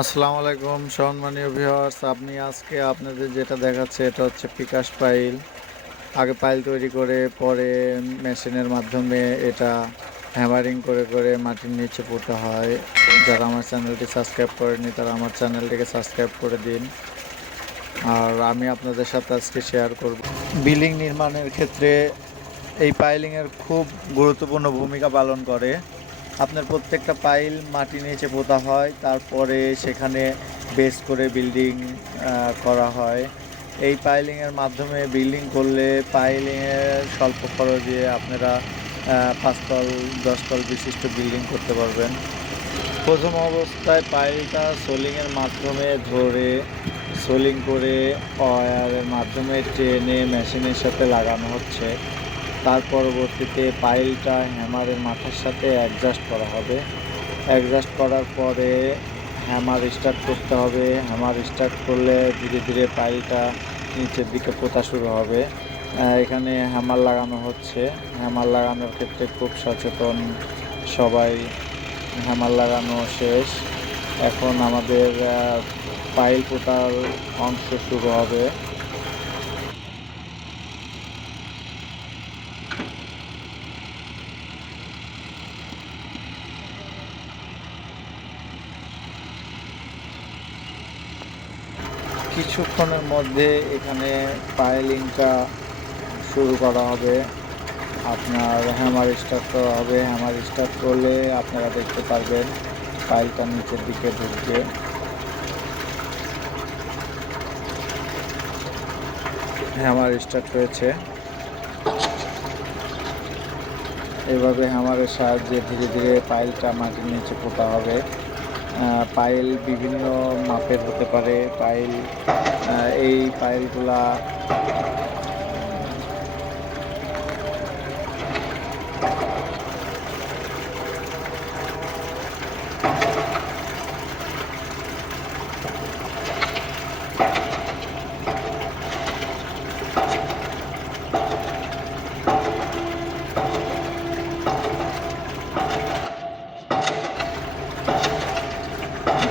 আসসালামু আলাইকুম সম্মানীয় ভিউয়ার্স, আপনি আজকে আপনাদের যেটা দেখাচ্ছে এটা হচ্ছে পিকাশ পাইল। আগে পাইল তৈরি করে পরে মেশিনের মাধ্যমে এটা হ্যামারিং করে করে মাটির নিচে পুঁতে হয়। যারা আমার চ্যানেলটি সাবস্ক্রাইব করেনি তারা আমার চ্যানেলটিকে সাবস্ক্রাইব করে দিন। আর আমি আপনাদের সাথে আজকে শেয়ার করব বিল্ডিং নির্মাণের ক্ষেত্রে এই পাইলিংয়ের খুব গুরুত্বপূর্ণ ভূমিকা পালন করে। আপনার প্রত্যেকটা পাইল মাটি নিচে পোতা হয়, তারপরে সেখানে বেস করে বিল্ডিং করা হয়। এই পাইলিংয়ের মাধ্যমে বিল্ডিং করলে পাইলিংয়ের স্বল্প খরচে আপনারা 5 তল 10 তল বিশিষ্ট বিল্ডিং করতে পারবেন। প্রথম অবস্থায় পাইলটা সোলিংয়ের মাধ্যমে ধরে সোলিং করে ওয়্যারের মাধ্যমে টেনে মেশিনের সাথে লাগানো হচ্ছে। তার পরবর্তীতে পাইলটা হ্যামারের মাথার সাথে অ্যাডজাস্ট করা হবে। অ্যাডজাস্ট করার পরে হ্যামার স্টার্ট করতে হবে। হ্যামার স্টার্ট করলে ধীরে ধীরে পাইলটা নিচের দিকে পোতা শুরু হবে। এখানে হ্যামার লাগানো হচ্ছে। হ্যামার লাগানোর ক্ষেত্রে খুব সচেতন সবাই। হ্যামার লাগানো শেষ, এখন আমাদের পাইল পোতার অংশ শুরু হবে। কিছুক্ষণের মধ্যে এখানে পাইলিংটা শুরু করা হবে। আপনার হ্যামার স্টার্ট করা হবে। হ্যামার স্টার্ট করলে আপনারা দেখতে পারবেন পাইলটা নিচের দিকে ঢুকবে। হ্যামার স্টার্ট হয়েছে। এভাবে হ্যামারের সাহায্যে ধীরে ধীরে পাইলটা মাটির নিচে পোতা হবে। পাইল বিভিন্ন মাপের হতে পারে। এই পাইলগুলা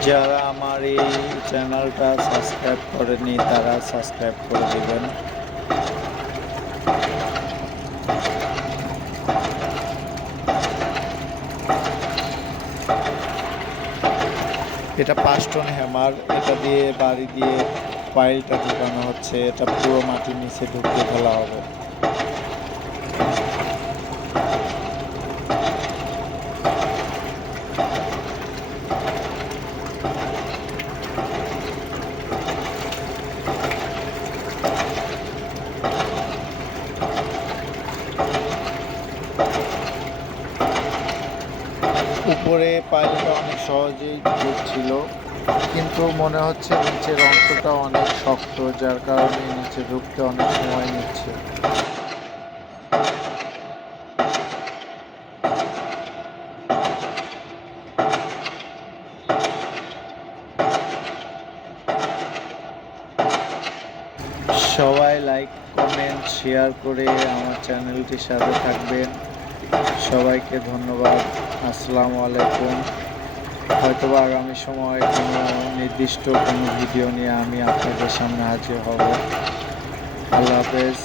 যারা আমার এই চ্যানেলটা সাবস্ক্রাইব করেনি তারা সাবস্ক্রাইব করে দেবেন। এটা 5 টন হ্যামার, এটা দিয়ে বাড়ি দিয়ে পাইলটা ঢুকানো হচ্ছে। এটা পুরো মাটির নিচে ঢুকিয়ে ফেলা হবে। উপরে পাইলটা অনেক সহজেই ঢুকছিল, কিন্তু মনে হচ্ছে নিচের অংশটা অনেক শক্ত, যার কারণে নিচে ঢুকতে অনেক সময় নিচ্ছে। সবাই লাইক কমেন্ট শেয়ার করে আমার চ্যানেলটির সাথে থাকবেন। সবাইকে ধন্যবাদ। আসসালামু আলাইকুম। হয়তোবা আগামী সময় কোনো নির্দিষ্ট কোনো ভিডিও নিয়ে আমি আপনাদের সামনে হাজির হব। আল্লাহ হাফেজ।